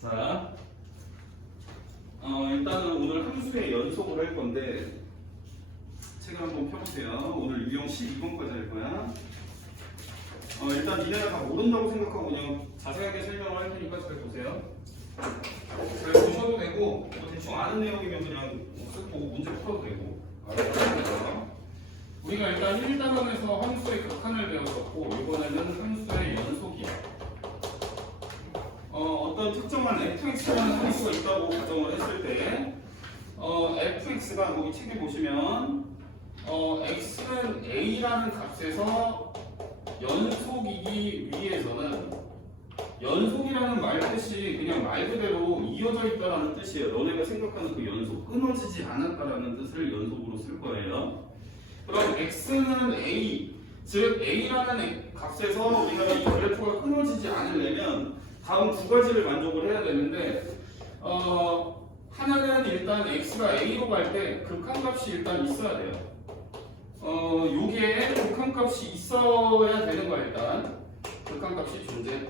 자, 일단은 오늘 함수의 연속을 할 건데 책을 한번 펴보세요. 오늘 유형 12번까지 할 거야. 일단 니네가 다 모른다고 생각하고 그냥 자세하게 설명을 할 테니까 잘 보세요. 잘 보셔도 되고 뭐 대충 아는 내용이면 그냥 쓱 보고 문제 풀어도 되고. 알았죠? 우리가 일단 1단원에서 함수의 극한을 배웠었고 이번에는 함수의 연속이야. 어떤 특정한 fx라는 함수가 있다고 가정을 했을 때 fx가 거기 책에 보시면 x는 a라는 값에서 연속이기 위해서는 연속이라는 말 뜻이 그냥 말 그대로 이어져 있다라는 뜻이에요. 너네가 생각하는 그 연속, 끊어지지 않았다라는 뜻을 연속으로 쓸 거예요. 그럼 x는 a, 즉 a라는 값에서 우리가 이 그래프가 끊어지지 않으려면 다음 두 가지를 만족을 해야 되는데 하나는 일단 x가 a로 갈 때 극한값이 일단 있어야 돼요. 요게 극한값이 있어야 되는 거야. 일단 극한값이 존재.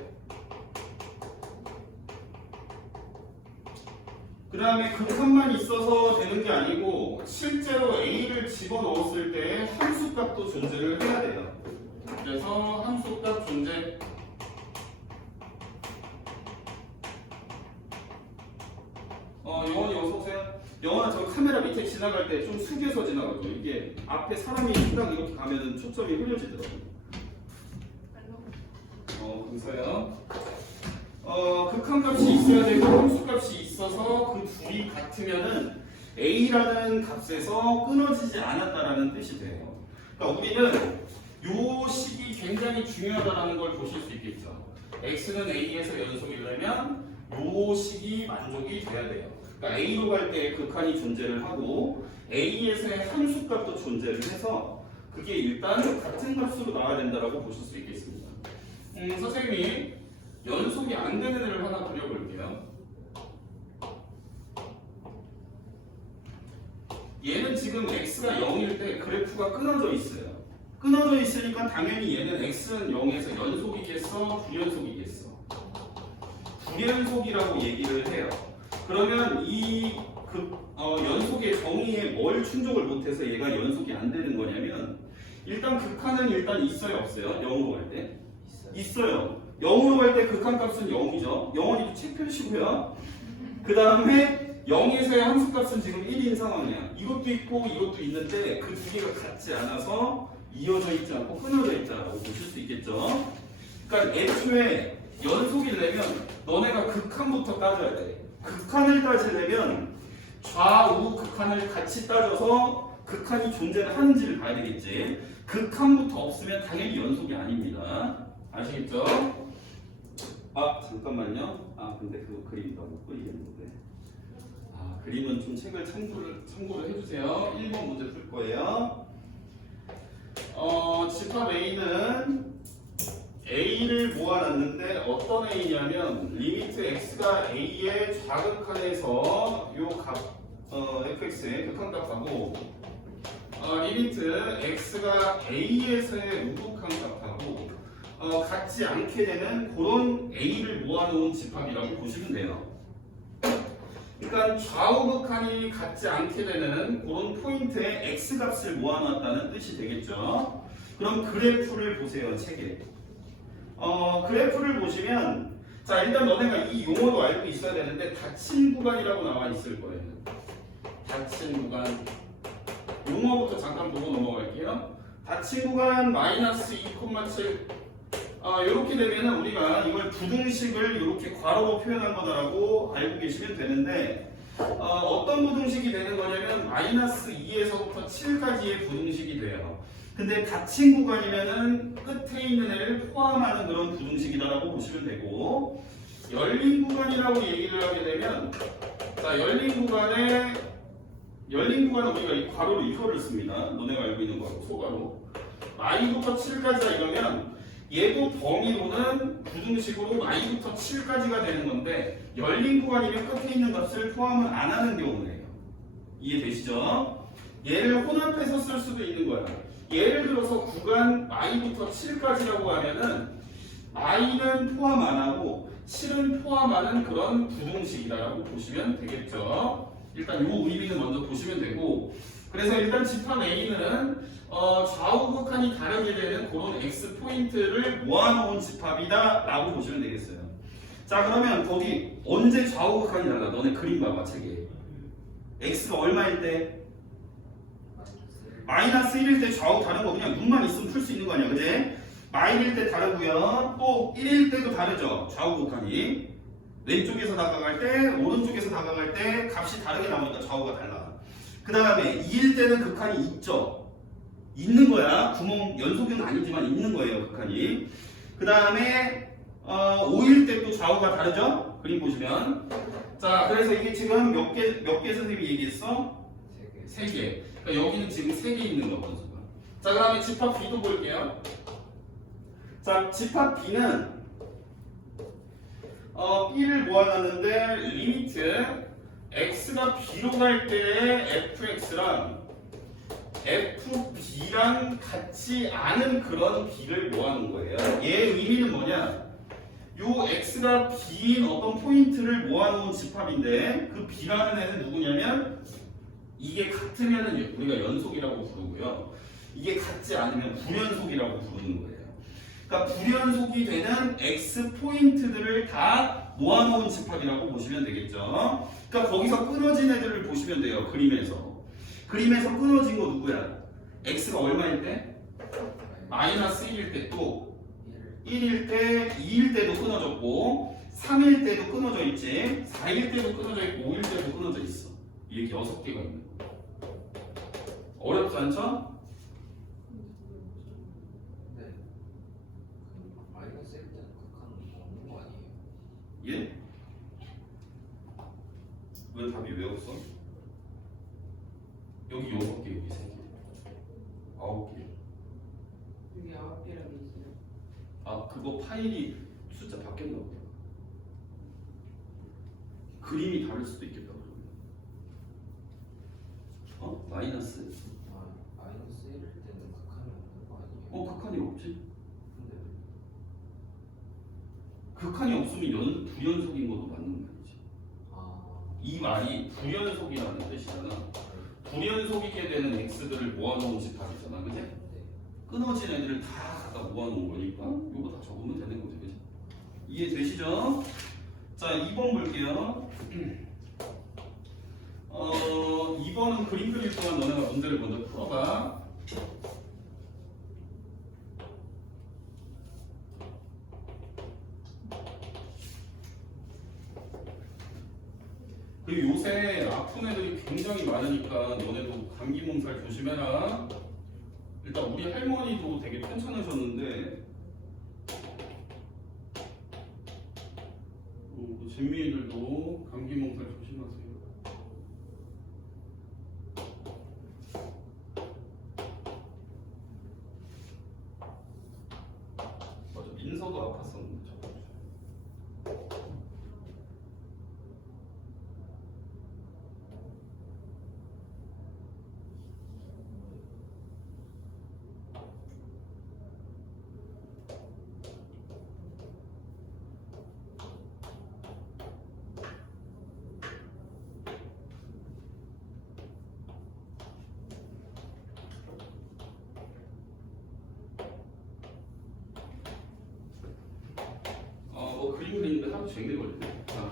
그 다음에 극한만 있어서 되는 게 아니고 실제로 a를 집어넣었을 때 함수값도 존재를 해야 돼요. 그래서 함수값 존재. 영원이 어서오세요. 영원아 저 카메라 밑에 지나갈 때 좀 숙여서 지나가죠. 이게 앞에 사람이 딱 이렇게 가면은 초점이 흐려지더라고요. 감사해요. 극한값이 있어야 되고 함수값이 있어서 그 둘이 같으면은 a라는 값에서 끊어지지 않았다라는 뜻이 돼요. 그러니까 우리는 요 식이 굉장히 중요하다는 걸 보실 수 있겠죠. x는 a에서 연속이려면 요 식이 만족이 돼야 돼요. 그러니까 a로 갈 때 극한이 존재를 하고 a에서의 함수값도 존재를 해서 그게 일단 같은 값으로 나와야 된다라고 보실 수 있겠습니다. 선생님이 연속이 안 되는 애를 하나 그려볼게요. 얘는 지금 x가 0일 때 그래프가 끊어져 있어요. 끊어져 있으니까 당연히 얘는 x는 0에서 연속이겠어? 불연속이겠어? 불연속이라고 얘기를 해요. 그러면 이 연속의 정의에 뭘 충족을 못해서 얘가 연속이 안 되는 거냐면 일단 극한은 일단 있어요 없어요? 0으로 갈 때? 있어요. 0으로 갈 때 극한값은 0이죠. 0은 책 펴시고요. 그 다음에 0에서의 함수값은 지금 1인 상황이야. 이것도 있고 이것도 있는데 그 두 개가 같지 않아서 이어져 있지 않고 끊어져 있다고 보실 수 있겠죠. 그러니까 애초에 연속이려면 너네가 극한부터 따져야 돼. 극한을 따지려면 좌우 극한을 같이 따져서 극한이 존재를 하는지를 봐야 되겠지. 극한부터 없으면 당연히 연속이 아닙니다. 아시겠죠? 잠깐만요. 근데 그거 그림도 못 그리겠는데. 그림은 좀 책을 참고를 해주세요. 1번 문제 풀 거예요. 집합 A는 A를 모아놨는데 어떤 A냐면 리미트 X가 A의 좌극한에서 요 값 fx의 극한값하고 리미트 X가 A에서의 우극한 값하고 같지 않게 되는 그런 A를 모아놓은 집합이라고 보시면 돼요. 그러니까 좌우극한이 같지 않게 되는 그런 포인트에 X값을 모아놨다는 뜻이 되겠죠. 그럼 그래프를 보세요. 책에. 그래프를 보시면 자 일단 너네가 이 용어도 알고 있어야 되는데 닫힌 구간이라고 나와 있을 거예요. 닫힌 구간 용어부터 잠깐 보고 넘어갈게요. 닫힌 구간 마이너스 2,7 이렇게 되면은 우리가 이걸 부등식을 이렇게 괄호로 표현한 거다라고 알고 계시면 되는데 어떤 부등식이 되는 거냐면 마이너스 2에서부터 7까지의 부등식이 돼요. 근데 닫힌 구간이면은 끝에 있는 애를 포함하는 그런 부등식이다라고 보시면 되고 열린 구간이라고 얘기를 하게 되면 자 열린 구간은 우리가 이 괄호로 이거를 씁니다. 너네가 알고 있는 괄호 소괄호 i부터 7까지다 이러면 얘도 범위로는 부등식으로 i부터 7까지가 되는 건데 열린 구간이면 끝에 있는 값을 포함을 안 하는 경우네요. 이해되시죠? 얘를 혼합해서 쓸 수도 있는 거야. 예를 들어서 구간 i부터 7까지라고 하면은 i는 포함 안 하고 7은 포함하는 그런 부등식이라고 보시면 되겠죠. 일단 요 의미는 먼저 보시면 되고, 그래서 일단 집합 A는 좌우 극한이 다르게 되는 그런 x 포인트를 모아놓은 집합이다 라고 보시면 되겠어요. 자, 그러면 거기 언제 좌우 극한이 달라? 너네 그림 봐봐 책에. x가 얼마일 때? 마이너스 1일 때 좌우 다른 거 그냥 눈만 있으면 풀 수 있는 거 아니야, 그지? 마이너일 때 다르고요. 또 1일 때도 다르죠, 좌우 극한이. 왼쪽에서 다가갈 때, 오른쪽에서 다가갈 때 값이 다르게 나오니까 좌우가 달라. 그 다음에 2일 때는 극한이 있죠. 있는 거야. 구멍 연속은 아니지만 있는 거예요, 극한이. 그 다음에 5일 때 또 좌우가 다르죠? 그림 보시면. 자, 그래서 이게 지금 몇 개 선생님이 얘기했어? 3개. 그러니까 여기는 지금 3개 있는 거 번수가. 자, 그 다음에 집합 B도 볼게요. 자, 집합 B는 B를 모아놨는데 리미트 x가 b로 갈 때 fx랑 fb랑 같지 않은 그런 b를 모아놓은 거예요. 얘의 의미는 뭐냐? 요 x가 b인 어떤 포인트를 모아놓은 집합인데 그 b라는 애는 누구냐면 이게 같으면은 우리가 연속이라고 부르고요. 이게 같지 않으면 불연속이라고 부르는 거예요. 그러니까 불연속이 되는 x 포인트들을 다 모아놓은 집합이라고 보시면 되겠죠. 그러니까 거기서 끊어진 애들을 보시면 돼요. 그림에서. 그림에서 끊어진 거 누구야? x가 얼마일 때? 마이너스 1일 때 또 1일 때, 2일 때도 끊어졌고 3일 때도 끊어져 있지 4일 때도 끊어져 있고 5일 때도 끊어져 있어. 이렇게 6개가 있는 거야. 어렵지 않죠? 예? 왜 답이 왜 없어? 여기 6개, 여기 3개, 9개. 여기 9개라고 있어요. 아, 그거 파일이 숫자 바뀌었나 보다. 그림이 다를 수도 있겠다. 마이너스? 마이너스 1일 때는 극한이 없는 거 아니에요? 극한이 없지? 근데 극한이 없으면 불연속인 것도 맞는 말이지. 이 말이 불연속이라는 뜻이잖아. 불연속이게 되는 x들을 모아놓은 집합이잖아, 그지? 끊어진 애들을 다 갖다 모아놓은 거니까 이거 다 적으면 되는 거지, 그지? 이해되시죠? 자, 2번 볼게요. 2번은 그림 그릴 동안 너네가 문제를 먼저 풀어봐. 그리고 요새 아픈 애들이 굉장히 많으니까 너네도 감기 몸살 조심해라. 일단 우리 할머니도 되게 편찮으셨는데 진미애들도 감기 몸살 조심하세요. 맞아, 민서도 아팠었는데 저거. 그림 그리는데 하루 종일 걸리네. 자,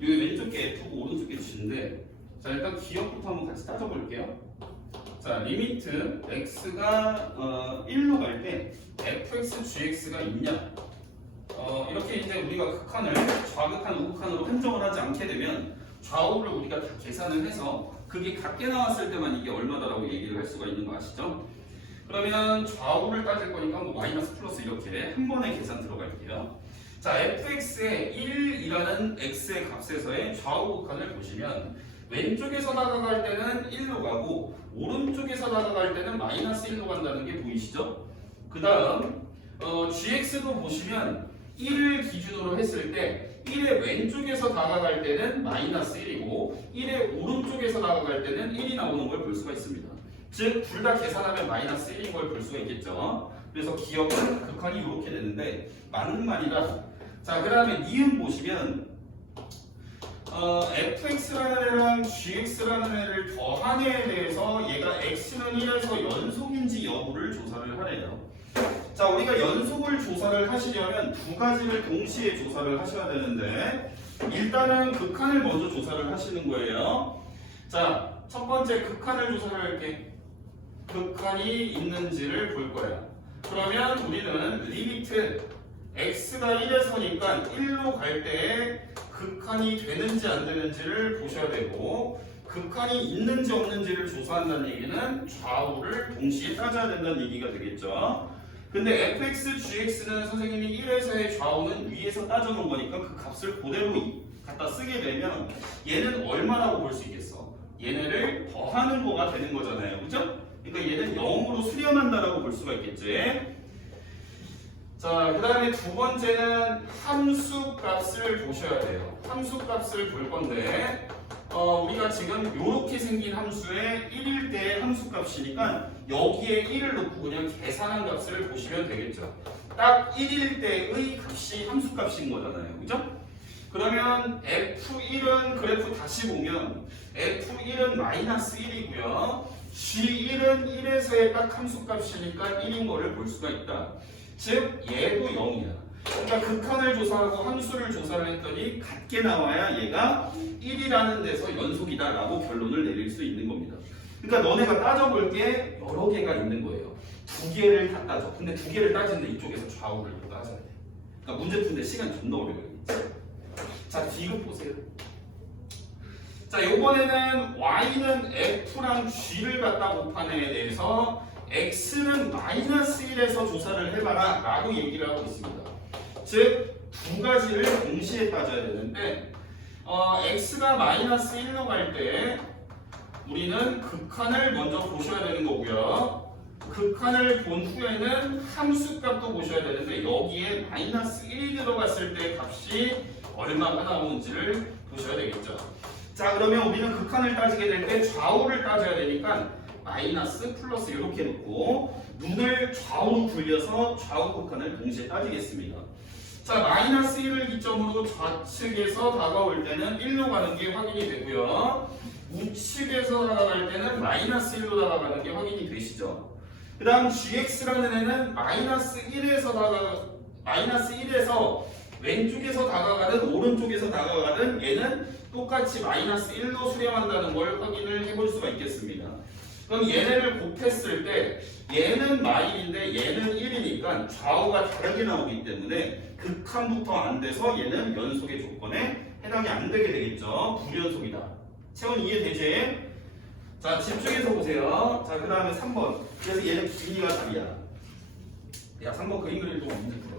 여기 왼쪽 게 F고 오른쪽 게 G인데, 자, 일단 기억부터 한번 같이 따져볼게요. 자, 리미트 x가 1로 갈 때 fx, gx가 있냐? 이렇게 이제 우리가 극한을 좌극한, 우극한으로 한정을 하지 않게 되면 좌우를 우리가 다 계산을 해서 그게 같게 나왔을 때만 이게 얼마다라고 얘기를 할 수가 있는 거 아시죠? 그러면 좌우를 따질 거니까 뭐 마이너스 플러스 이렇게 한 번에 계산 들어갈게요. 자, fx의 1이라는 x의 값에서의 좌우 극한을 보시면 왼쪽에서 다가갈 때는 1로 가고 오른쪽에서 다가갈 때는 마이너스 1로 간다는 게 보이시죠? 그 다음 gx도 보시면 1을 기준으로 했을 때 1의 왼쪽에서 다가갈 때는 마이너스 1이고 1의 오른쪽에서 다가갈 때는 1이 나오는 걸 볼 수가 있습니다. 즉 둘 다 계산하면 마이너스 1인 걸 볼 수가 있겠죠. 그래서 기억은 극한이 이렇게 되는데 맞는 말이라 자, 그 다음에 니은 보시면 fx라는 애랑 gx라는 애를 더한 애에 대해서 얘가 x는 1에서 연속인지 여부를 조사를 하래요. 자, 우리가 연속을 조사를 하시려면 두 가지를 동시에 조사를 하셔야 되는데 일단은 극한을 먼저 조사를 하시는 거예요. 자, 첫 번째 극한을 조사를 할게. 극한이 있는지를 볼 거야. 그러면 우리는 리미트 x가 1에서니까 1로 갈 때 극한이 되는지 안 되는지를 보셔야 되고 극한이 있는지 없는지를 조사한다는 얘기는 좌우를 동시에 따져야 된다는 얘기가 되겠죠. 근데 fx, gx는 선생님이 1에서의 좌우는 위에서 따져놓은 거니까 그 값을 그대로 갖다 쓰게 되면 얘는 얼마라고 볼 수 있겠어? 얘네를 더하는 거가 되는 거잖아요. 그죠? 그러니까 얘는 0으로 수렴한다라고 볼 수가 있겠지. 자, 그 다음에 두 번째는 함수 값을 보셔야 돼요. 함수 값을 볼 건데 우리가 지금 이렇게 생긴 함수의 1일 때의 함수 값이니까 여기에 1을 넣고 그냥 계산한 값을 보시면 되겠죠. 딱 1일 때의 값이 함수 값인 거잖아요. 그죠? 그러면 F1은 그래프 다시 보면 F1은 마이너스 1이고요. G1은 1에서의 딱 함수 값이니까 1인 거를 볼 수가 있다. 즉 얘도 0이야. 그러니까 극한을 조사하고 함수를 조사를 했더니 같게 나와야 얘가 1이라는 데서 연속이다 라고 결론을 내릴 수 있는 겁니다. 그러니까 너네가 따져볼 게 여러 개가 있는 거예요. 두 개를 다 따져. 근데 두 개를 따지는데 이쪽에서 좌우를 또 따져야 돼. 그러니까 문제 푸는데 시간이 존나 오래 걸리지. 자, 디귿 보세요. 자, 요번에는 y는 f랑 g를 갖다 곱한 애에 대해서 x는 마이너스 1에서 조사를 해봐라 라고 얘기를 하고 있습니다. 즉 두 가지를 동시에 따져야 되는데 x가 마이너스 1로 갈 때 우리는 극한을 먼저 보셔야 되는 거고요. 극한을 본 후에는 함수 값도 보셔야 되는데 여기에 마이너스 1이 들어갔을 때 값이 얼마가 나오는지를 보셔야 되겠죠. 자, 그러면 우리는 극한을 따지게 될 때 좌우를 따져야 되니까 마이너스 플러스 이렇게 놓고 눈을 좌우로 굴려서 좌우 극한을 동시에 따지겠습니다. 자, 마이너스 1을 기점으로 좌측에서 다가올 때는 1로 가는 게 확인이 되고요. 우측에서 다가갈 때는 마이너스 1로 다가가는 게 확인이 되시죠. 그 다음 gx라는 애는 마이너스 1에서 왼쪽에서 다가가든 오른쪽에서 다가가든 얘는 똑같이 마이너스 1로 수렴한다는 걸 확인을 해볼 수가 있겠습니다. 그럼 얘네를 곱했을 때 얘는 마일인데 얘는 1이니까 좌우가 다르게 나오기 때문에 극한부터 안 돼서 얘는 연속의 조건에 해당이 안 되게 되겠죠. 불연속이다. 채원 이해되지? 자, 집중해서 보세요. 자, 그 다음에 3번. 그래서 얘는 길이가 답이야. 야, 3번 그림 그리는 동안 문제 풀어.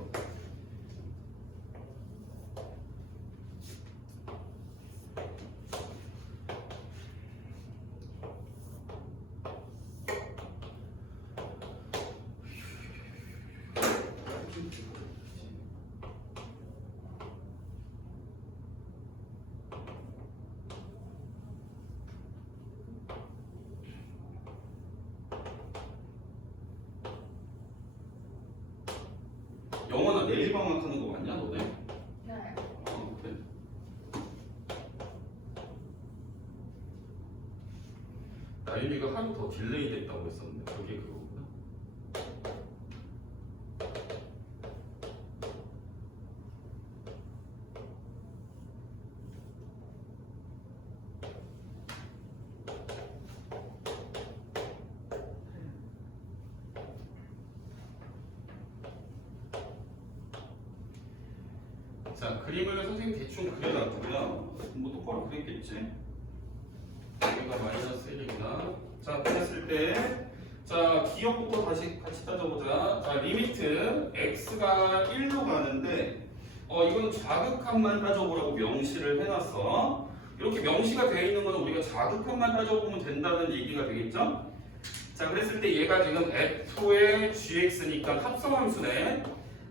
영원아 내일 방학하는 거 맞냐 너네? 네. 그래. 나윤이가 하루 더 딜레이 됐다고 했었는데 그게 그거구나. 자, 그림을 선생님 대충 그려놨고요. 뭐 똑바로 그렸겠지? 여기가 마이너스 1이구나. 자, 그랬을 때, 자, 기억부터 다시 같이 따져보자. 자, 리미트 x가 1로 가는데, 이건 좌극한만 따져보라고 명시를 해놨어. 이렇게 명시가 되어 있는 거는 우리가 좌극한만 따져보면 된다는 얘기가 되겠죠? 자, 그랬을 때 얘가 지금 f의 gx니까 합성함수네.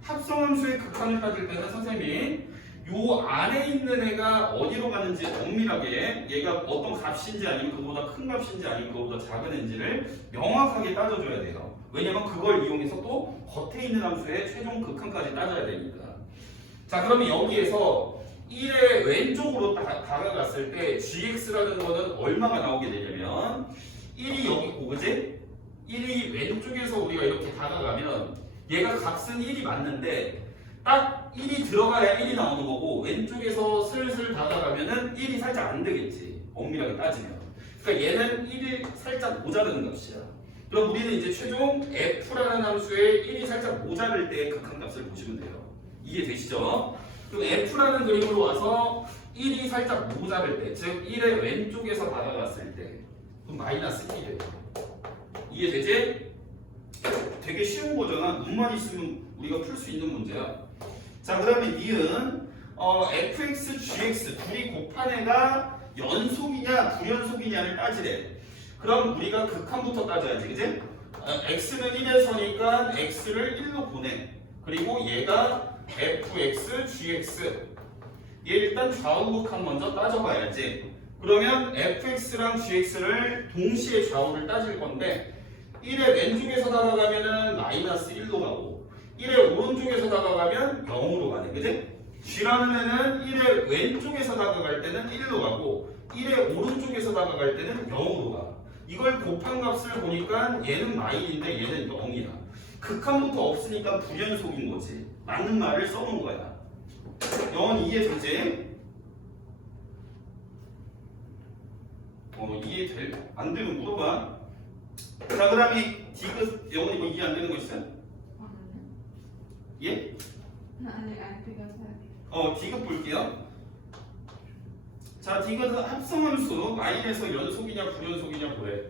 합성함수의 극한을 따질 때는 선생님이 요 안에 있는 애가 어디로 가는지 엄밀하게 얘가 어떤 값인지 아니면 그보다 큰 값인지 아니면 그보다 작은 애인지를 명확하게 따져줘야 돼요. 왜냐면 그걸 이용해서 또 겉에 있는 함수의 최종 극한까지 따져야 됩니다. 자, 자, 그러면 여기에서 1의 왼쪽으로 다가갔을 때 gx라는 거는 얼마가 나오게 되냐면 1이 여기 있고, 그지? 1이 왼쪽에서 우리가 이렇게 다가가면 얘가 값은 1이 맞는데 딱 1이 들어가야 1이 나오는 거고 왼쪽에서 슬슬 다가가면은 1이 살짝 안 되겠지. 엄밀하게 따지면. 그러니까 얘는 1이 살짝 모자르는 값이야. 그럼 우리는 이제 최종 f라는 함수에 1이 살짝 모자랄 때의 극한값을 보시면 돼요. 이해되시죠? 그럼 f라는 그림으로 와서 1이 살짝 모자랄 때, 즉 1의 왼쪽에서 다가갔을 때 그럼 마이너스 1이 돼요. 이해되지? 되게 쉬운 거잖아. 눈만 있으면 우리가 풀 수 있는 문제야. 자, 그 다음에 니은 fx, gx 둘이 곱한 애가 연속이냐 불연속이냐를 따지래. 그럼 우리가 극한부터 따져야지, 그지? x는 1에서니까 x를 1로 보내. 그리고 얘가 fx, gx 얘 일단 좌우 극한 먼저 따져봐야지. 그러면 fx랑 gx를 동시에 좌우를 따질 건데 1의 왼쪽에서 다가가면은 마이너스 1로 가고 1의 오른쪽에서 다가가면 0으로 가네, 그지? g라는 애는 1의 왼쪽에서 다가갈 때는 1로 가고 1의 오른쪽에서 다가갈 때는 0으로 가. 이걸 곱한 값을 보니까 얘는 마일인데 얘는 0이야. 극한부터 없으니까 불연속인 거지. 맞는 말을 써놓은 거야. 0은 이해되지? 이해될? 안 되면 물어봐. 자, 그 다음에 디귿 0은 이거 이해 안 되는 거 있어요? 예? 아니 그거 디귿 볼게요. 자, 디귿은 합성함수 마일에서 연속이냐 불연속이냐 보래.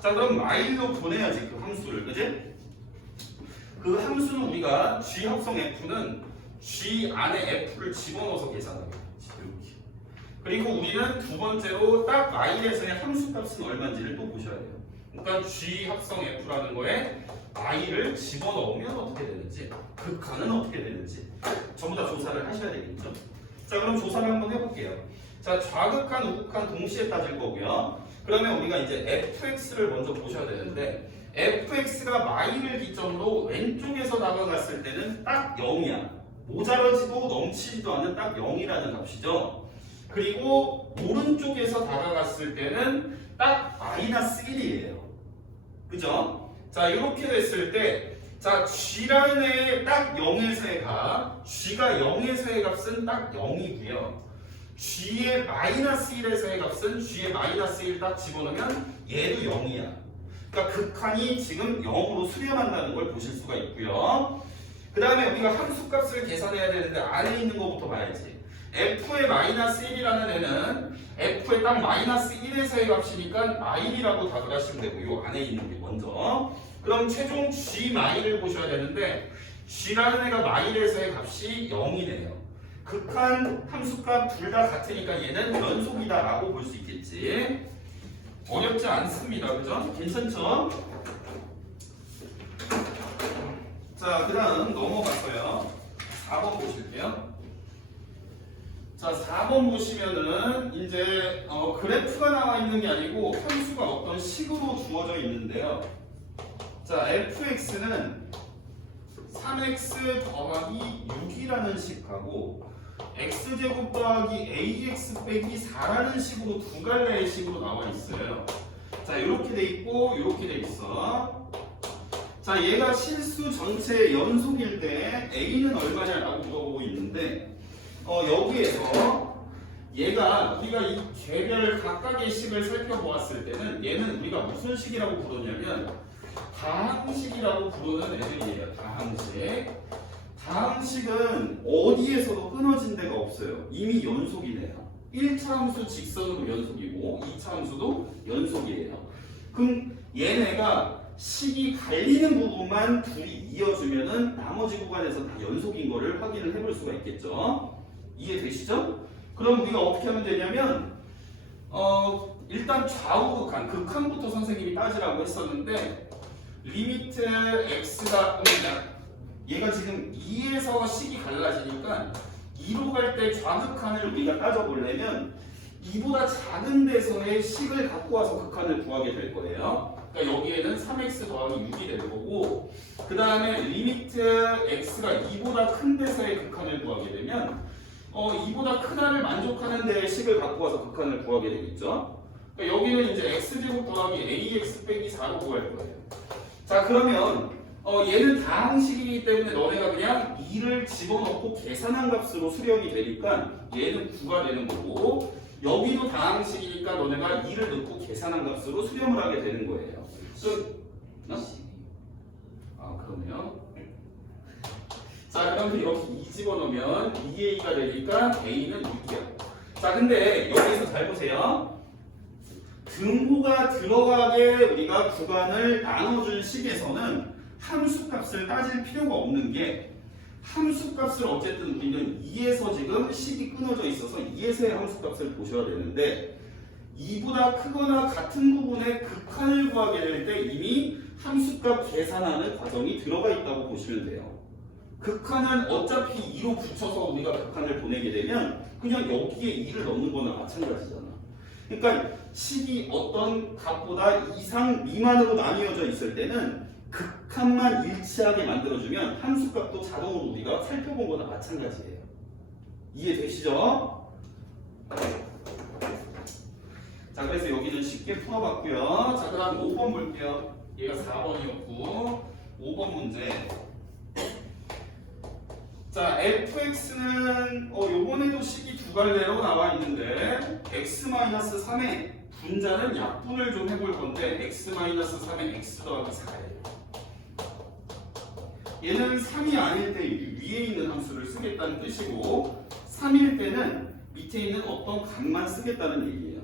자, 그럼 마일로 보내야지 그 함수를, 그지? 그 함수는 우리가 g 합성 f는 g 안에 f를 집어넣어서 계산하게 되지. 이렇게. 그리고 우리는 두 번째로 딱 마일에서의 함수 값은 얼마인지를 또 보셔야 돼요. 그러니까 g 합성 f라는 거에 i를 집어넣으면 어떻게 되는지, 극한은 어떻게 되는지 전부 다 조사를 하셔야 되겠죠. 자, 그럼 조사를 한번 해볼게요. 자, 좌극한, 우극한 동시에 따질 거고요. 그러면 우리가 이제 fx를 먼저 보셔야 되는데 fx가 마일을 기점으로 왼쪽에서 다가갔을 때는 딱 0이야. 모자라지도 넘치지도 않는 딱 0이라는 값이죠. 그리고 오른쪽에서 다가갔을 때는 딱 마이너스 1이에요. 그죠? 자, 이렇게 됐을 때, 자, g라는 애의 딱 0에서의 값, g가 0에서의 값은 딱 0이고요. g의 마이너스 1에서의 값은 g의 마이너스 1 딱 집어넣으면 얘도 0이야. 그러니까 극한이 지금 0으로 수렴한다는 걸 보실 수가 있고요. 그 다음에 우리가 함수값을 계산해야 되는데 안에 있는 것부터 봐야지. f의 마이너스 1이라는 애는 f의 딱 마이너스 1에서의 값이니까 마일이라고 답을 하시면 되고 요 안에 있는 게 먼저. 그럼 최종 g 마일을 보셔야 되는데 g라는 애가 마일에서의 값이 0이네요. 극한 함수값 둘 다 같으니까 얘는 연속이다 라고 볼 수 있겠지. 어렵지 않습니다. 그죠? 괜찮죠? 자, 그 다음 넘어갔어요. 4번 보실게요. 자, 4번 보시면은 이제 그래프가 나와 있는 게 아니고 함수가 어떤 식으로 주어져 있는데요. 자, fx는 3x 더하기 6이라는 식하고 x제곱 더하기 ax 빼기 4라는 식으로 두 갈래의 식으로 나와 있어요. 자, 이렇게 돼 있고 이렇게 돼 있어. 자, 얘가 실수 전체 연속일 때 a는 얼마냐라고 물어보고 있는데 여기에서 얘가 우리가 이 개별 각각의 식을 살펴보았을 때는 얘는 우리가 무슨 식이라고 부르냐면 다항식이라고 부르는 애들이에요. 다항식. 다항식은 어디에서도 끊어진 데가 없어요. 이미 연속이네요. 1차 함수 직선으로 연속이고 2차 함수도 연속이에요. 그럼 얘네가 식이 갈리는 부분만 둘이 이어주면은 나머지 구간에서 다 연속인 거를 확인을 해볼 수가 있겠죠. 이해되시죠? 그럼 우리가 어떻게 하면 되냐면 일단 좌우 극한, 극한부터 선생님이 따지라고 했었는데 리미트 x가 얘가 지금 2에서 식이 갈라지니까 2로 갈 때 좌극한을 우리가 따져보려면 2보다 작은 데서의 식을 갖고 와서 극한을 구하게 될 거예요. 그러니까 여기에는 3x 더하기 6이 되는 거고, 그 다음에 리미트 x가 2보다 큰 데서의 극한을 구하게 되면 2보다 크다를 만족하는 데의 식을 갖고 와서 극한을 구하게 되겠죠. 그러니까 여기는 이제 x제곱 더하기 ax 빼기 4로 구할 거예요. 자, 그러면 얘는 다항식이기 때문에 너네가 그냥 2를 집어넣고 계산한 값으로 수렴이 되니까 얘는 9가 되는 거고, 여기도 다항식이니까 너네가 2를 넣고 계산한 값으로 수렴을 하게 되는 거예요. 그러네요. 자, 그럼 이렇게 2 집어넣으면 2a가 되니까 a는 6이야. 자, 근데 여기서 잘 보세요. 등호가 들어가게 우리가 구간을 나눠준 식에서는 함수값을 따질 필요가 없는 게, 함수값을 어쨌든 우리는 2에서 지금 식이 끊어져 있어서 2에서의 함수값을 보셔야 되는데, 2보다 크거나 같은 부분의 극한을 구하게 될 때 이미 함수값 계산하는 과정이 들어가 있다고 보시면 돼요. 극한은 어차피 2로 붙여서 우리가 극한을 보내게 되면 그냥 여기에 2를 넣는 거나 마찬가지잖아. 그러니까 식이 어떤 값보다 이상 미만으로 나뉘어져 있을 때는 극한만 일치하게 만들어주면 함수값도 자동으로 우리가 살펴본 거나 마찬가지예요. 이해되시죠? 자, 그래서 여기는 쉽게 풀어봤고요. 자, 그 다음 5번 볼게요. 얘가 4번이었고 5번 문제. 자, fx는 요번에도 식이 두 갈래로 나와 있는데 x-3의 분자는 약분을 좀 해볼 건데 x-3의 x 더하기 4예요. 얘는 3이 아닐 때 위에 있는 함수를 쓰겠다는 뜻이고, 3일 때는 밑에 있는 어떤 값만 쓰겠다는 얘기예요.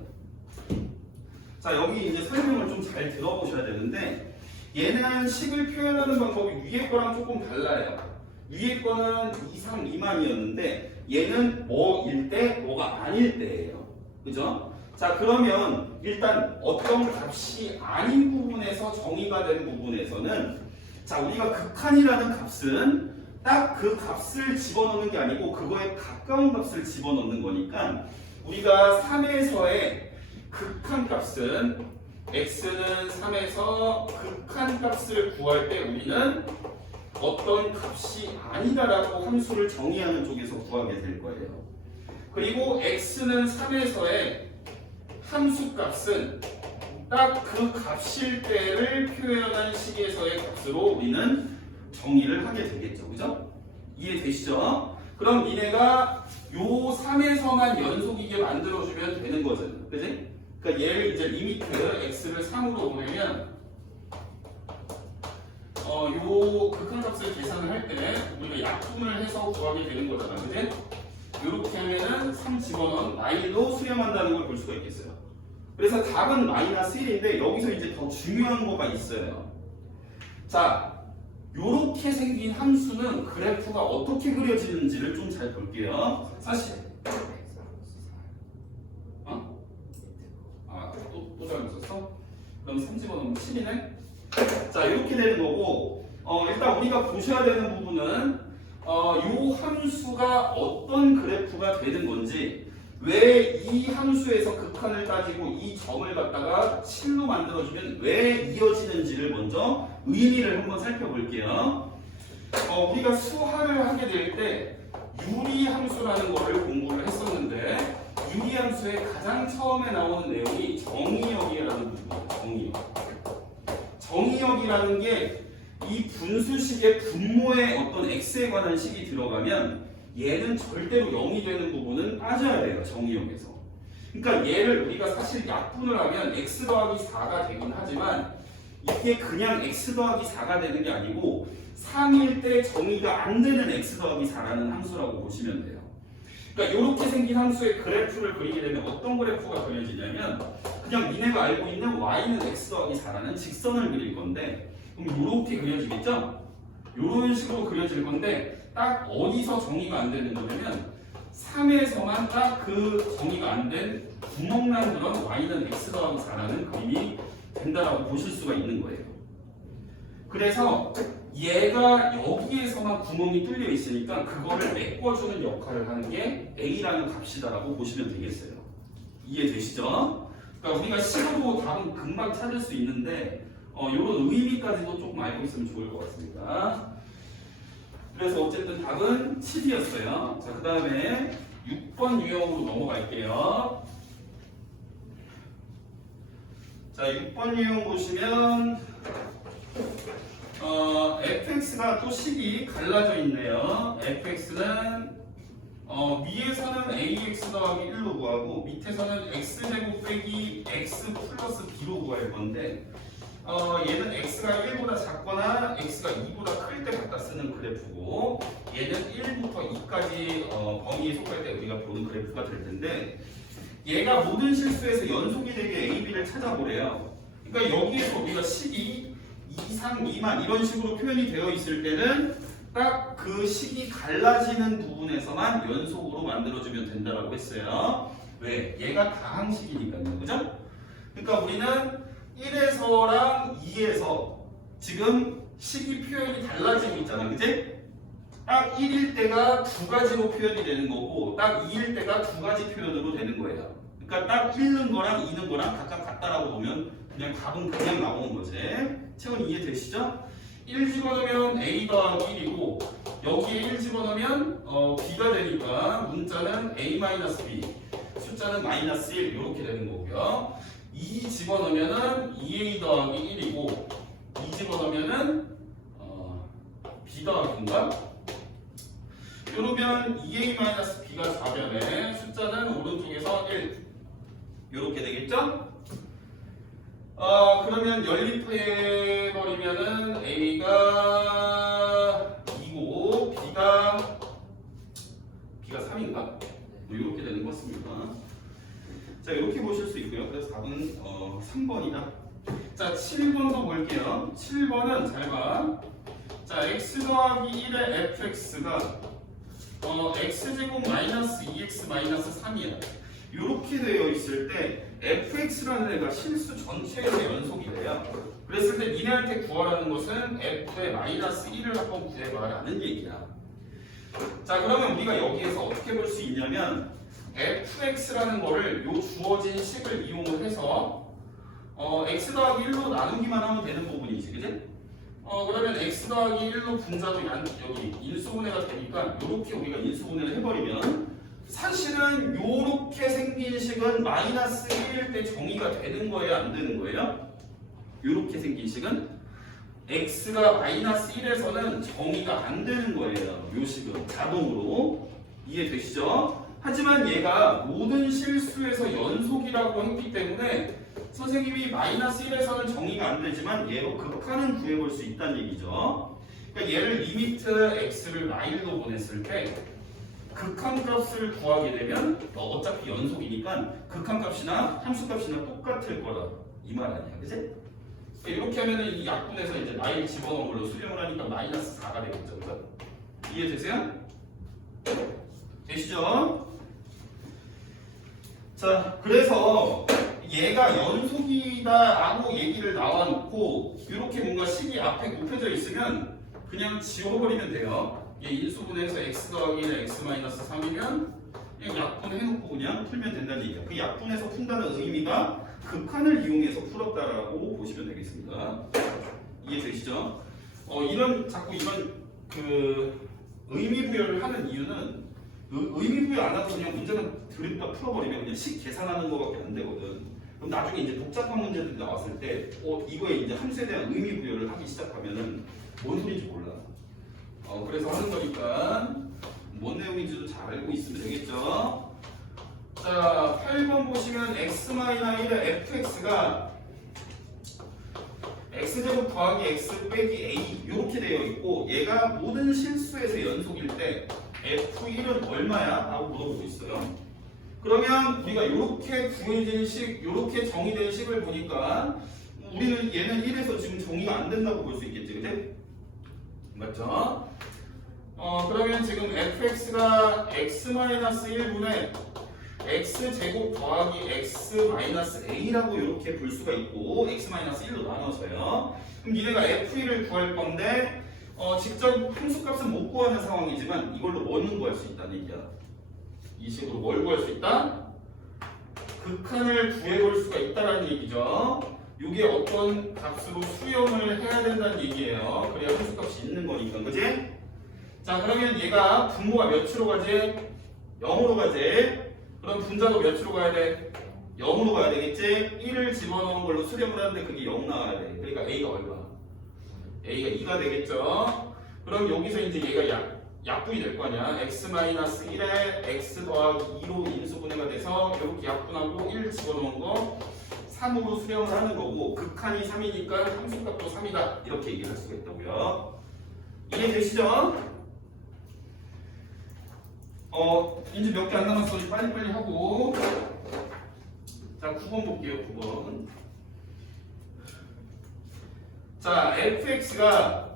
자, 여기 이제 설명을 좀 잘 들어보셔야 되는데, 얘는 식을 표현하는 방법이 위에 거랑 조금 달라요. 위에 거는 이상 미만이었는데 얘는 뭐일 때 뭐가 아닐 때예요. 그죠? 자, 그러면 일단 어떤 값이 아닌 부분에서 정의가 된 부분에서는, 자, 우리가 극한이라는 값은 딱 그 값을 집어넣는 게 아니고 그거에 가까운 값을 집어넣는 거니까, 우리가 3에서의 극한 값은 x는 3에서 극한 값을 구할 때 우리는 어떤 값이 아니다라고 함수를 정의하는 쪽에서 구하게 될 거예요. 그리고 x는 3에서의 함수 값은 딱 그 값일 때를 표현한 식에서의 값으로 우리는 정의를 하게 되겠죠. 그죠? 이해되시죠? 그럼 니네가 요 3에서만 연속이게 만들어주면 되는 거잖아. 그지? 그러니까 얘를 이제 리미트 x를 3으로 보내면 요 극한값을 계산을 할 때 우리가 약분을 해서 구하게 되는 거잖아. 그지? 요렇게 하면은 3 집어넣은 y도 수렴한다는 걸 볼 수가 있겠어요. 그래서 답은 마이너스 1인데 여기서 이제 더 중요한 거가 있어요. 자, 요렇게 생긴 함수는 그래프가 어떻게 그려지는지를 좀 잘 볼게요. 사실 또 잘못 썼어? 그럼 3 집어넣으면 7이네? 자, 이렇게 되는 거고, 일단 우리가 보셔야 되는 부분은 요 함수가 어떤 그래프가 되는 건지, 왜 이 함수에서 극한을 따지고 이 점을 갖다가 7로 만들어주면 왜 이어지는지를 먼저 의미를 한번 살펴볼게요. 우리가 수하를 하게 될 때 유리함수라는 거를 공부를 했었는데, 유리함수의 가장 처음에 나오는 내용이 정의역이라는 부분이에요. 정의역. 정의역이라는 게 이 분수식의 분모에 어떤 x에 관한 식이 들어가면 얘는 절대로 0이 되는 부분은 빠져야 돼요. 정의역에서. 그러니까 얘를 우리가 사실 약분을 하면 x 더하기 4가 되긴 하지만 이게 그냥 x 더하기 4가 되는 게 아니고 3일 때 정의가 안 되는 x 더하기 4라는 함수라고 보시면 돼요. 그러니까 이렇게 생긴 함수의 그래프를 그리게 되면 어떤 그래프가 그려지냐면, 그냥 니네가 알고 있는 y는 x 더하기 4라는 직선을 그릴 건데, 그럼 이렇게 그려지겠죠? 이런 식으로 그려질 건데, 딱 어디서 정의가 안 되는 거냐면 3에서만 딱 그 정의가 안 된 구멍난 그런 y는 x 더하기 4라는 그림이 된다라고 보실 수가 있는 거예요. 그래서 얘가 여기에서만 구멍이 뚫려 있으니까 그거를 메꿔주는 역할을 하는 게 a라는 값이다라고 보시면 되겠어요. 이해되시죠? 그러니까 우리가 식으로 답은 금방 찾을 수 있는데 이런 의미까지도 조금 알고 있으면 좋을 것 같습니다. 그래서 어쨌든 답은 7이었어요. 자, 그 다음에 6번 유형으로 넘어갈게요. 자, 6번 유형 보시면 fx가 또 식이 갈라져 있네요. fx는 위에서는 ax 더하기 1로 구하고 밑에서는 x제곱 빼기 x 플러스 b로 구할 건데 얘는 x가 1보다 작거나 x가 2보다 클 때 갖다 쓰는 그래프고 얘는 1부터 2까지 범위에 속할 때 우리가 보는 그래프가 될 텐데 얘가 모든 실수에서 연속이 되게 a, b를 찾아보래요. 그러니까 여기에서 우리가 식이 2상, 미만 이런 식으로 표현이 되어 있을 때는 딱 그 식이 갈라지는 부분에서만 연속으로 만들어주면 된다라고 했어요. 왜? 얘가 다항식이니까요. 그죠? 그러니까 우리는 1에서랑 2에서 지금 식이 표현이 달라지고 있잖아. 그치? 딱 1일 때가 두 가지로 표현이 되는 거고 딱 2일 때가 두 가지 표현으로 되는 거예요. 그러니까 딱 1는 거랑 2는 거랑 각각 같다라고 보면 그냥 답은 그냥 나오는 거지. 채원 이해되시죠? 1 집어넣으면 a 더하기 1이고 여기에 1 집어넣으면 b가 되니까 문자는 a-b 숫자는 -1 이렇게 되는 거고요. 2 집어넣으면은 2a 더하기 1이고 2 집어넣으면은 b 더하기인가? 이러면 2a-b가 4변에 숫자는 오른쪽에서 1 이렇게 되겠죠? 그러면 연립해버리면은 a가 2고 b가 3인가? 이렇게 되는 것 같습니다. 자, 이렇게 보실 수 있고요. 그래서 답은 3번이다. 자, 7번도 볼게요. 7번은 잘 봐. 자, x 더하기 1의 fx가 x제곱 마이너스 2x 마이너스 3이야. 이렇게 되어 있을 때 fx라는 애가 실수 전체에서 연속이 돼요. 그랬을 때 니네한테 구하라는 것은 f의 마이너스 1을 한번 구해봐라는 얘기야. 자, 그러면 우리가 여기에서 어떻게 볼 수 있냐면 fx라는 거를 요 주어진 식을 이용을 해서 x 더하기 1로 나누기만 하면 되는 부분이지, 그지? 그러면 x 더하기 1로 분자도 여기 인수분해가 되니까 이렇게 우리가 인수분해를 해버리면 사실은 요렇게 생긴 식은 마이너스 1일 때 정의가 되는 거예요? 안 되는 거예요? 요렇게 생긴 식은 x가 마이너스 1에서는 정의가 안 되는 거예요. 요 식은 자동으로. 이해되시죠? 하지만 얘가 모든 실수에서 연속이라고 했기 때문에 선생님이 마이너스 1에서는 정의가 안 되지만 얘로 극한은 구해볼 수 있다는 얘기죠. 그러니까 얘를 리미트 x를 y로 보냈을 때 극한 값을 구하게 되면 어차피 연속이니까 극한 값이나 함수 값이나 똑같을 거다 이 말 아니야, 그치? 이렇게 하면은 이 약분에서 이제 y를 집어넣은 걸로 수렴을 하니까 마이너스 4가 되겠죠, 그죠? 이해되세요? 되시죠? 자, 그래서 얘가 연속이다라고 얘기를 나와놓고 이렇게 뭔가 식이 앞에 곱해져 있으면 그냥 지워버리면 돼요. 얘 인수분해해서 x 더하기 1 x 마이너스 3이면 약분해놓고 그냥 풀면 된다는 얘기야. 그 약분해서 푼다는 의미가 극한을 이용해서 풀었다라고 보시면 되겠습니다. 이해되시죠? 자꾸 이런 그 의미 부여를 하는 이유는 의미 부여 안 하고 그냥 문제는 드립다 풀어버리면 그냥 식 계산하는 거밖에 안 되거든. 그럼 나중에 이제 복잡한 문제들이 나왔을 때 이거에 이제 함수에 대한 의미 부여를 하기 시작하면은 뭔 소리인지 몰라. 그래서 하는 거니까 뭔 내용인지도 잘 알고 있으면 되겠죠. 자, 8번 보시면 x-1의 fx가 x제곱 더하기 x 빼기 a 이렇게 되어 있고 얘가 모든 실수에서 연속일 때 f1은 얼마야? 라고 물어보고 있어요. 그러면 우리가 이렇게 구해진 식, 이렇게 정의된 식을 보니까 우리는 얘는 1에서 지금 정의가 안 된다고 볼 수 있겠지, 그치? 맞죠? 그러면 지금 fx가 x-1분의 x제곱 더하기 x-a라고 이렇게 볼 수가 있고 x-1로 나눠서요. 그럼 니네가 f1을 구할 건데 직접 함수값은 못 구하는 상황이지만 이걸로 뭐는 구할 수 있다는 얘기야. 이 식으로 뭘 구할 수 있다? 극한을 구해볼 수가 있다는 얘기죠. 이게 어떤 값으로 수렴을 해야 된다는 얘기예요. 그래야 함수값이 있는 거니까, 그지? 자, 그러면 얘가 분모가 몇으로 가지? 0으로 가지? 그럼 분자도 몇으로 가야 돼? 0으로 가야 되겠지? 1을 집어넣은 걸로 수렴을 하는데 그게 0 나와야 돼. 그러니까 A가 얼마? A가 2가 되겠죠? 그럼 여기서 이제 얘가 약분이 될 거 아니야? x-1에 x 더하기 2로 인수분해가 돼서 이렇게 약분하고 1 집어넣은 거 3으로 수렴을 하는 거고 극한이 3이니까 함수값도 3이다 이렇게 얘기할 수가 있다고요. 이해되시죠? 이제 몇 개 안 남았어. 빨리빨리 하고. 자, 9번 볼게요. 9번. 자, fx가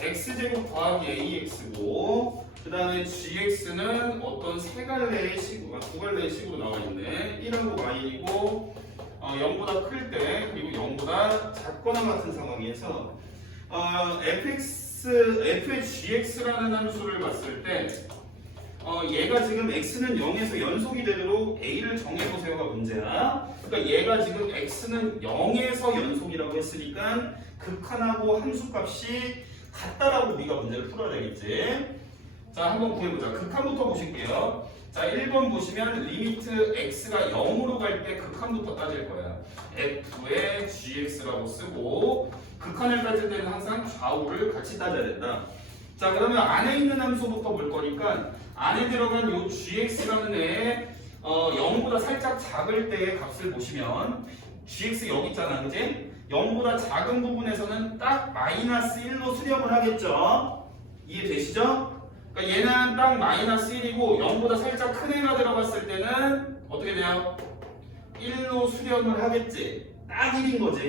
x제곱 더하기 ax고 그 다음에 gx는 어떤 세 갈래의 식으로, 두 갈래의 식으로 나와 있네. 1하고 y이고 0보다 클 때 그리고 0보다 작거나 같은 상황에서 f의 gx라는 함수를 봤을 때 얘가 지금 x는 0에서 연속이 되도록 a를 정해보세요가 문제야. 그러니까 얘가 지금 x는 0에서 연속이라고 했으니까 극한하고 함수값이 같다라고 우리가 문제를 풀어야 되겠지. 자, 한번 구해보자. 극한부터 보실게요. 자, 1번 보시면 리미트 x가 0으로 갈 때 극한부터 따질 거야. f의 gx라고 쓰고 극한을 따질 때는 항상 좌우를 같이 따져야 된다. 자, 그러면 안에 있는 함수부터 볼 거니까 안에 들어간 요 gx라는 애 0보다 살짝 작을 때의 값을 보시면 gx 여기 있잖아, 그지? 0보다 작은 부분에서는 딱 마이너스 1로 수렴을 하겠죠? 이해되시죠? 그러니까 얘는 딱 마이너스 1이고 0보다 살짝 큰 애가 들어갔을 때는 어떻게 돼요? 1로 수렴을 하겠지? 딱 1인 거지?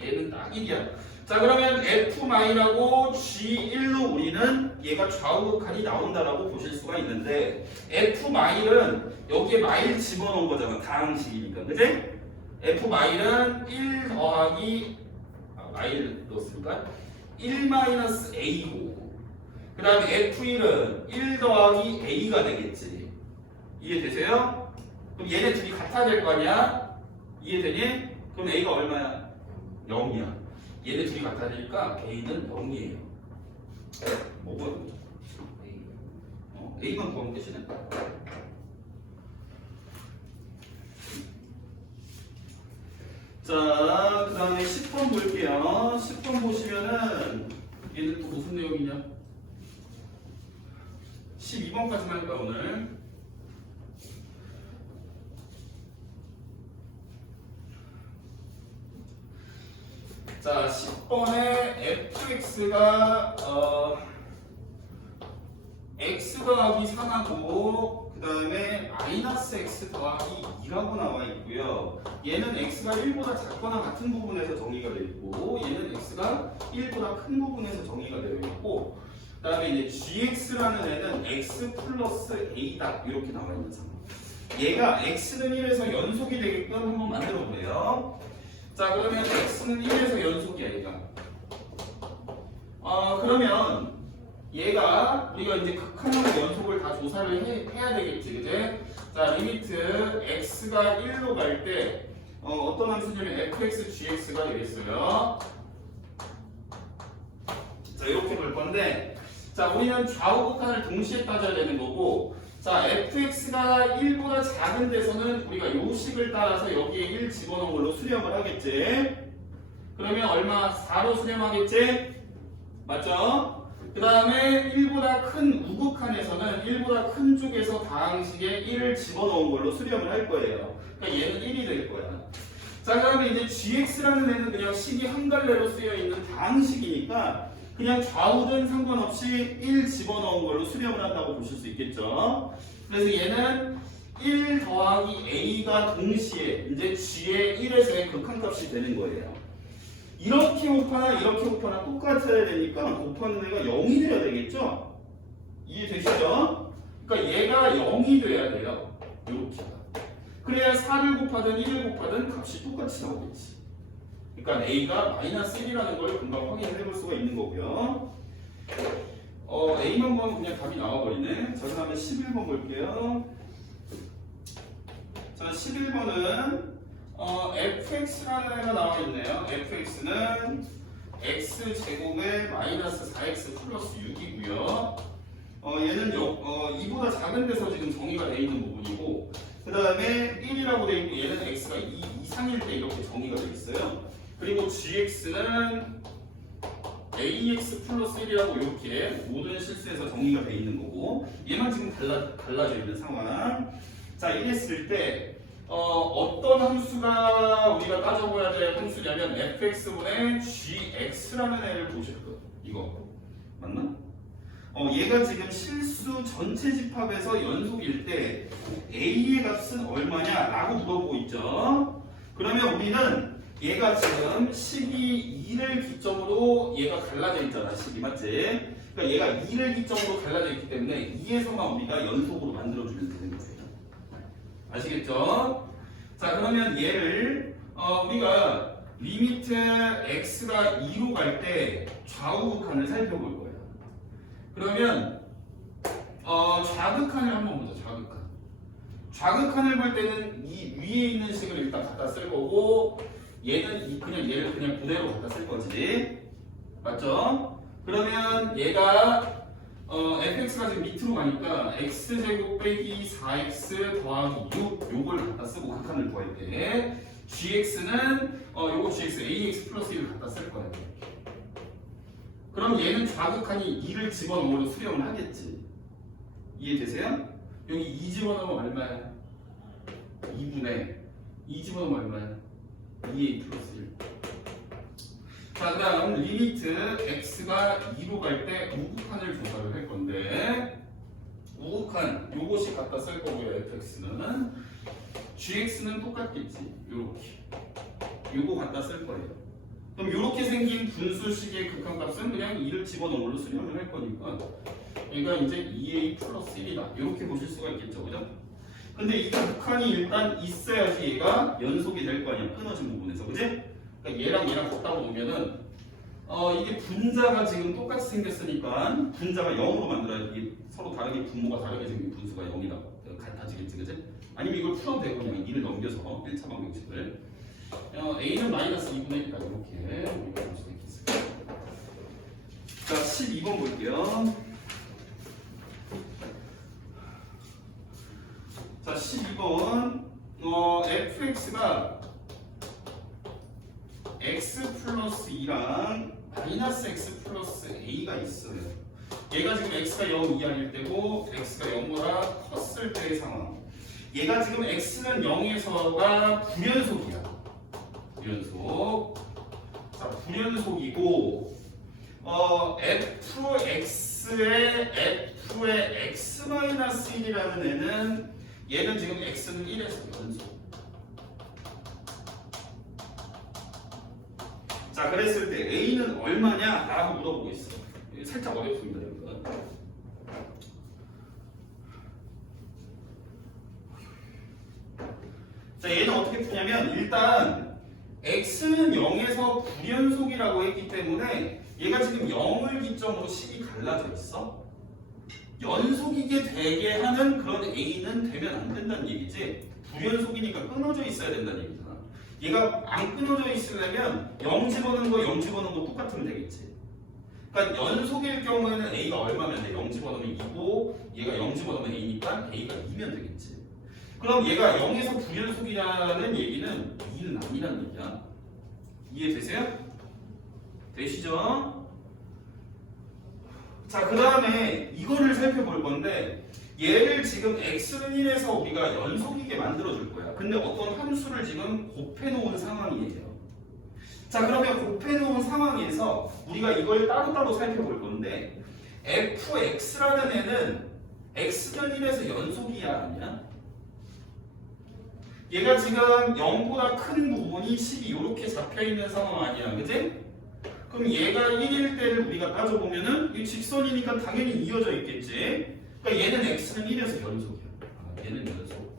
얘는 딱 1이야. 자, 그러면 F마이라고 G1로 우리는 얘가 좌우 극한이 나온다라고 보실 수가 있는데 F마일은 여기에 마일 집어넣은 거잖아. 다항식이니까. 그지? F마일은 1 더하기 마일 넣었으니까 1 마이너스 A고 그 다음에 F1은 1 더하기 A가 되겠지. 이해되세요? 그럼 얘네 둘이 같아야 될 거 아니야? 이해되니? 그럼 A가 얼마야? 0이야. 얘네 둘이 같아야 되니까 A는 0이에요. 뭐가? A만 구하면 끝이네. 자, 그 다음에 10번 볼게요. 10번 보시면은 얘는 또 무슨 내용이냐? 12번까지만 할까 오늘? 자, 10번에 fx가 x 더하기 3하고 그 다음에 마이너스 x 더하기 2라고 나와 있고요. 얘는 x가 1보다 작거나 같은 부분에서 정의가 되어 있고 얘는 x가 1보다 큰 부분에서 정의가 되어 있고 그 다음에 이제 gx라는 애는 x 플러스 a다 이렇게 나와 있는 상황. 얘가 x는 1에서 연속이 되게끔 한번 만들어 보래요. 자, 그러면 x는 1에서 연속이야 얘가. 그러면 얘가 우리가 이제 극한하고 연속을 다 조사를 해야 되겠지, 그제? 자, 리미트 x가 1로 갈 때 어떤 함수냐면 fx, gx가 되겠어요. 자, 이렇게 볼 건데, 자, 우리는 좌우 극한을 동시에 따져야 되는 거고, 자, fx가 1보다 작은 데서는 우리가 요 식을 따라서 여기에 1 집어넣은 걸로 수렴을 하겠지. 그러면 얼마? 4로 수렴하겠지? 맞죠? 그 다음에 1보다 큰 우극한에서는 1보다 큰 쪽에서 다항식에 1을 집어넣은 걸로 수렴을 할 거예요. 그러니까 얘는 1이 될 거야. 자, 그러면 이제 gx라는 애는 그냥 식이 한 갈래로 쓰여 있는 다항식이니까 그냥 좌우든 상관없이 1 집어넣은 걸로 수렴을 한다고 보실 수 있겠죠. 그래서 얘는 1 더하기 a가 동시에 이제 g의 1에서의 극한값이 되는 거예요. 이렇게 곱하나 이렇게 곱하나 똑같아야 되니까 곱하는 애가 0이 돼야 되겠죠? 이해되시죠? 그러니까 얘가 0이 돼야 돼요. 이렇게. 그래야 4를 곱하든 1을 곱하든 값이 똑같이 나오겠지. 그러니까 a가 마이너스 1이라는 걸 금방 확인을 해볼 수가 있는 거고요. a만 보면 그냥 답이 나와버리네. 자, 그 다음에 11번 볼게요. 자, 11번은 fx라는 애가 나와 있네요. fx는 x제곱에 마이너스 4x 플러스 6이고요. 얘는 2보다 작은 데서 지금 정의가 되어 있는 부분이고, 그 다음에 1이라고 되어 있고, 얘는 x가 2 이상일 때 이렇게 정의가 되어 있어요. 그리고 gx는 ax 플러스 1이라고 이렇게 모든 실수에서 정의가 되어 있는 거고, 얘만 지금 갈라져 있는 상황. 자, 이랬을 때 어떤 함수가 우리가 따져봐야 될 함수냐면 fx분의 gx라는 애를 보셨거든. 이거 맞나? 얘가 지금 실수 전체 집합에서 연속일 때 a의 값은 얼마냐라고 물어보고 있죠. 그러면 우리는 얘가 지금 12를 기점으로 얘가 갈라져 있잖아. 12 맞지? 그러니까 얘가 2를 기점으로 갈라져 있기 때문에 2에서만 우리가 연속으로 만들어주면 되는 거예요. 아시겠죠? 자, 그러면 얘를 우리가 리미트 x가 2로 갈 때 좌우 극한을 살펴볼 거예요. 그러면 좌극한을 한번 보자. 좌극한. 좌극한을 볼 때는 이 위에 있는 식을 일단 갖다 쓸 거고, 얘는 얘를 그냥 그대로 갖다 쓸 거지. 맞죠? 그러면 얘가 fx가 지금 밑으로 가니까 x제곱 빼기 4x 더하기 6 요걸 갖다 쓰고 극한을 구할 때 gx는 요거 gx ax 플러스 1을 갖다 쓸 거예요. 그럼 얘는 좌극한이 2를 집어넣으로 수렴을 하겠지. 이해되세요? 여기 2 집어넣으면 얼마야? 2분의 2 집어넣으면 얼마야? 2a 플러스 1. 자, 그 다음 리미트 x가 2로 갈 때 우극한을 조사를 할 건데, 우극한 요것이 갖다 쓸 거고요. fx는 gx는 똑같겠지. 요렇게 요거 갖다 쓸 거예요. 그럼 요렇게 생긴 분수식의 극한값은 그냥 2를 집어넣은 걸로 수렴을 할 거니까 얘가 이제 2a 플러스 1이다. 요렇게 보실 수가 있겠죠. 그죠? 근데 이 극한이 일단 있어야지 얘가 연속이 될 거 아니야. 끊어진 부분에서. 그지? 그러니까 얘랑 갖다 놓으면은 이게 분자가 지금 똑같이 생겼으니까 분자가 0으로 만들어야 이게 서로 다르게 분모가 다르게 생긴 분수가 0이다 같아지겠지. 그지? 아니면 이걸 풀어도 되고 그냥 2를 넘겨서 1차 방정식을 a는 마이너스 2분의 1이다. 이렇게 우리가 볼 수 있겠습니다. 자, 12번 볼게요. 자, 12번 fx가 x 플러스 2랑 마이너스 x 플러스 a가 있어요. 얘가 지금 x가 0 이하일 때고 x가 0보다 컸을 때의 상황. 얘가 지금 x는 0에서가 불연속이야. 불연속. 자, 불연속이고 fx의 x-1이라는 애는 얘는 지금 x는 1에서 연속. 자, 그랬을 때 a는 얼마냐? 라고 물어보고 있어. 살짝 어렵습니다. 여기가. 자, 얘는 어떻게 푸냐면 일단 x는 0에서 불연속이라고 했기 때문에 얘가 지금 0을 기점으로 식이 갈라져 있어. 연속이게 되게 하는 그런 a는 되면 안 된다는 얘기지. 불연속이니까 끊어져 있어야 된다는 얘기잖아. 얘가 안 끊어져 있으려면 0 집어넣은 거 0 집어넣은 거 똑같으면 되겠지. 그러니까 연속일 경우에는 a가 얼마면 돼? 0 집어넣으면 2고 얘가 0 집어넣으면 a니까 a가 2면 되겠지. 그럼 얘가 0에서 불연속이라는 얘기는 2는 아니라는 얘기야. 이해되세요? 되시죠? 자, 그 다음에 이거를 살펴볼 건데 얘를 지금 x는 1에서 우리가 연속이게 만들어줄 거야. 근데 어떤 함수를 지금 곱해놓은 상황이에요. 자, 그러면 곱해놓은 상황에서 우리가 이걸 따로따로 살펴볼 건데 fx라는 애는 x는 1에서 연속이야 아니야? 얘가 지금 0보다 큰 부분이 10이 이렇게 잡혀있는 상황 아니야. 그치? 그럼 얘가 1일 때를 우리가 따져보면은 이 직선이니까 당연히 이어져 있겠지. 그러니까 얘는 x는 1에서 연속이야. 얘는 연속.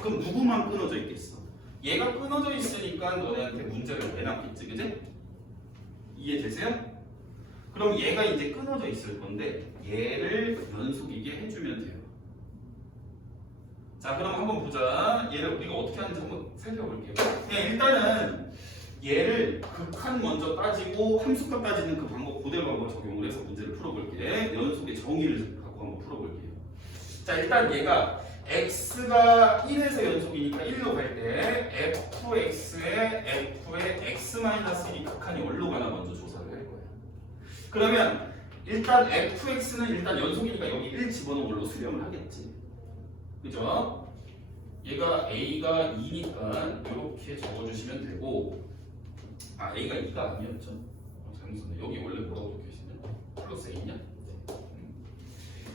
그럼 누구만 끊어져 있겠어? 얘가 끊어져 있으니까 너네한테 문제를 내놨겠지. 그치? 이해되세요? 그럼 얘가 이제 끊어져 있을 건데 얘를 연속이게 해주면 돼요. 자, 그럼 한번 보자. 얘를 우리가 어떻게 하는지 한번 살펴볼게요. 그냥 일단은 얘를 극한 먼저 따지고 함수값 따지는 그 방법 그대로 한번 적용을 해서 문제를 풀어볼게. 연속의 정의를 갖고 한번 풀어볼게요. 자, 일단 얘가 x가 1에서 연속이니까 1로 갈 때 fx에 f의 x-1이 극한이 어디로 가나 먼저 조사를 할 거야. 그러면 일단 fx는 일단 연속이니까 여기 1 집어넣은 걸로 수렴을 하겠지. 그죠? 얘가 a가 2니까 이렇게 적어주시면 되고, 아 a가 2가 아니었죠? 잘못 썼네. 여기 원래 뭐라고 적혀있으면 플러스 a냐?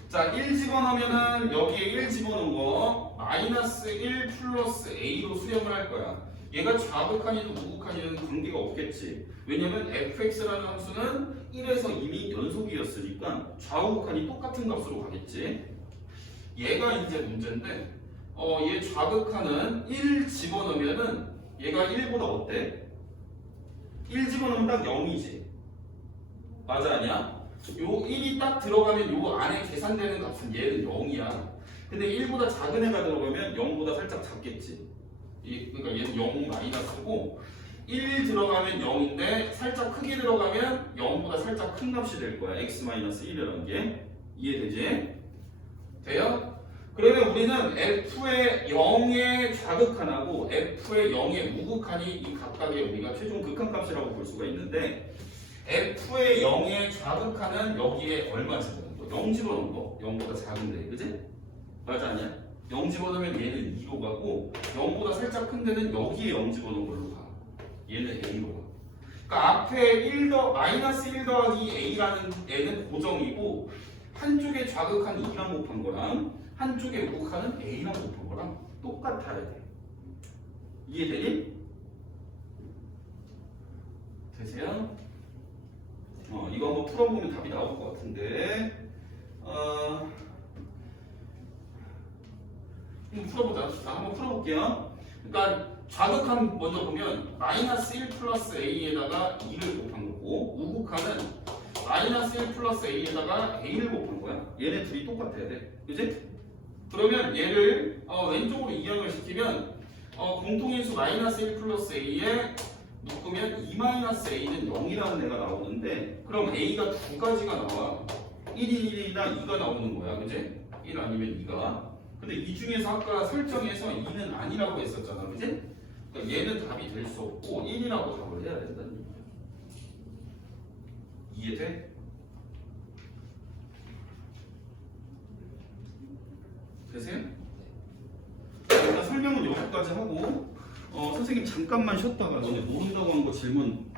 자, 1 집어넣으면은 여기에 1 집어넣은 거 마이너스 1 플러스 a로 수렴을 할 거야. 얘가 좌극한이든 우극한이든 관계가 없겠지. 왜냐면 fx라는 함수는 1에서 이미 연속이었으니까 좌우극한이 똑같은 값으로 가겠지. 얘가 이제 문제인데, 얘 좌극한은 1 집어넣으면은 얘가 1보다 어때? 1 집어넣으면 딱 0이지. 맞아 아니야? 요 1이 딱 들어가면 요 안에 계산되는 값은 얘는 0이야. 근데 1보다 작은 애가 들어가면 0보다 살짝 작겠지. 그러니까 얘는 0 마이너스고 1 들어가면 0인데 살짝 크게 들어가면 0보다 살짝 큰 값이 될 거야. x-1이라는 게. 이해되지? 돼요? 그러면 우리는 f의 0의 좌극한하고 f의 0의 우극한이 이 각각의 우리가 최종 극한값이라고 볼 수가 있는데, f의 0의 좌극한은 여기에 얼마 집어넣은 거? 0 집어넣은 거. 0보다 작은데, 그지? 맞아 아니야? 0 집어넣으면 얘는 2로 가고 0보다 살짝 큰 데는 여기에 0 집어넣은 걸로 가. 얘는 a로 가. 그러니까 앞에 1 마이너스 1 더하기 a라는 애는 고정이고, 한쪽에 좌극한 2랑 곱한 거랑 한쪽에 우극한은 a랑 곱한 거랑 똑같아야 돼. 이해되니? 되세요? 이거 한번 풀어보면 답이 나올 것 같은데, 한번 풀어보자. 자, 한번 풀어볼게요. 그러니까 좌극한 먼저 보면 마이너스 1 플러스 a에다가 2를 곱한 거고, 우극한은 마이너스 1 플러스 a에다가 a를 곱한 거야. 얘네 둘이 똑같아야 돼. 그지? 그러면 얘를 왼쪽으로 이항을 시키면 공통인수 마이너스 1 플러스 a에 묶으면 2 마이너스 a는 0이라는 애가 나오는데, 그럼 a가 두 가지가 나와. 1이나 2가 나오는 거야. 그지? 1 아니면 2가. 근데 이 중에서 아까 설정에서 2는 아니라고 했었잖아. 그지? 그러니까 얘는 답이 될 수 없고 1이라고 답을 해야 된다는 얘기야. 이해돼? 되세요? 일단 설명은 여기까지 하고, 선생님 잠깐만 쉬었다가 너네 모른다고 한 거 질문